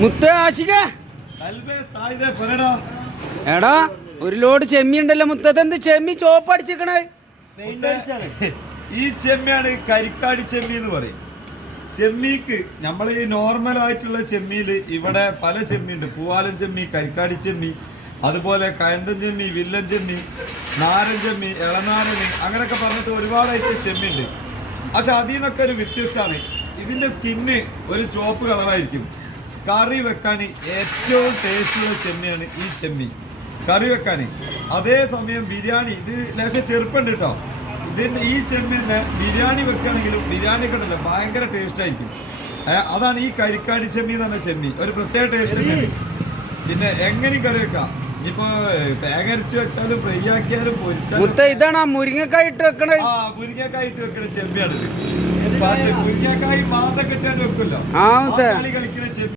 മുത്ത ആശിക എടാ ഒരു ലോഡ് ചെമ്മി ഉണ്ടല്ലോ മുത്തത് എന്ത് ചെമ്മി ചോപ്പ് അടിച്ചിക്കണേ. ഈ ചെമ്മിയാണ് കരിക്കാടി ചെമ്മി എന്ന് പറയും. ചെമ്മിക്ക് നമ്മൾ ഈ നോർമൽ ആയിട്ടുള്ള ചെമ്മിയില് ഇവിടെ പല ചെമ്മിയുണ്ട്. പൂവാലൻ ചെമ്മി, കരിക്കാടി ചെമ്മി, അതുപോലെ കയന്തൻ ചെമ്മി, വില്ലൻ ചെമ്മി, നാരൻ ചെമ്മി, ഇളനാരന്, അങ്ങനെയൊക്കെ പറഞ്ഞിട്ട് ഒരുപാടായിട്ട് ചെമ്മിയുണ്ട്. പക്ഷെ അതിൽ നിന്നൊക്കെ ഒരു വ്യത്യസ്തമാണ്. ഇതിന്റെ സ്കിന്ന് ഒരു ചുവപ്പ് കളറായിരിക്കും. കറി വെക്കാൻ ഏറ്റവും ടേസ്റ്റുള്ള ചെമ്മിയാണ് ഈ ചെമ്മി കറി വെക്കാൻ. അതേസമയം ബിരിയാണി ഇത് ലേശം ചെറുപ്പുണ്ട് കേട്ടോ. ഇതിന്റെ ഈ ചെമ്മിനെ ബിരിയാണി വെക്കുകയാണെങ്കിലും ബിരിയാണി ഒക്കെ ഉണ്ടല്ലോ ഭയങ്കര ടേസ്റ്റ് ആയിരിക്കും. അതാണ് ഈ കരിക്കാടി ചെമ്മി എന്ന് പറഞ്ഞ ചെമ്മി. ഒരു പ്രത്യേക ടേസ്റ്റ്. പിന്നെ എങ്ങനെയും കറി വെക്കാം. ഇനിയിപ്പോ തേങ്ങ അരച്ച് വെച്ചാലും ഫ്രൈ ആക്കിയാലും പൊരിച്ചാലും. ഇതാണ് മുരിങ്ങക്കായി ഇട്ട് വെക്കണേ. മുരിങ്ങക്കായി ഇട്ട് വെക്കണ ചെമ്മിയാണ്. മുരിങ്ങക്കായി മാത കെട്ടാണ്ട് വെക്കുമല്ലോ, കളി കളിക്കുന്ന ചെമ്മി.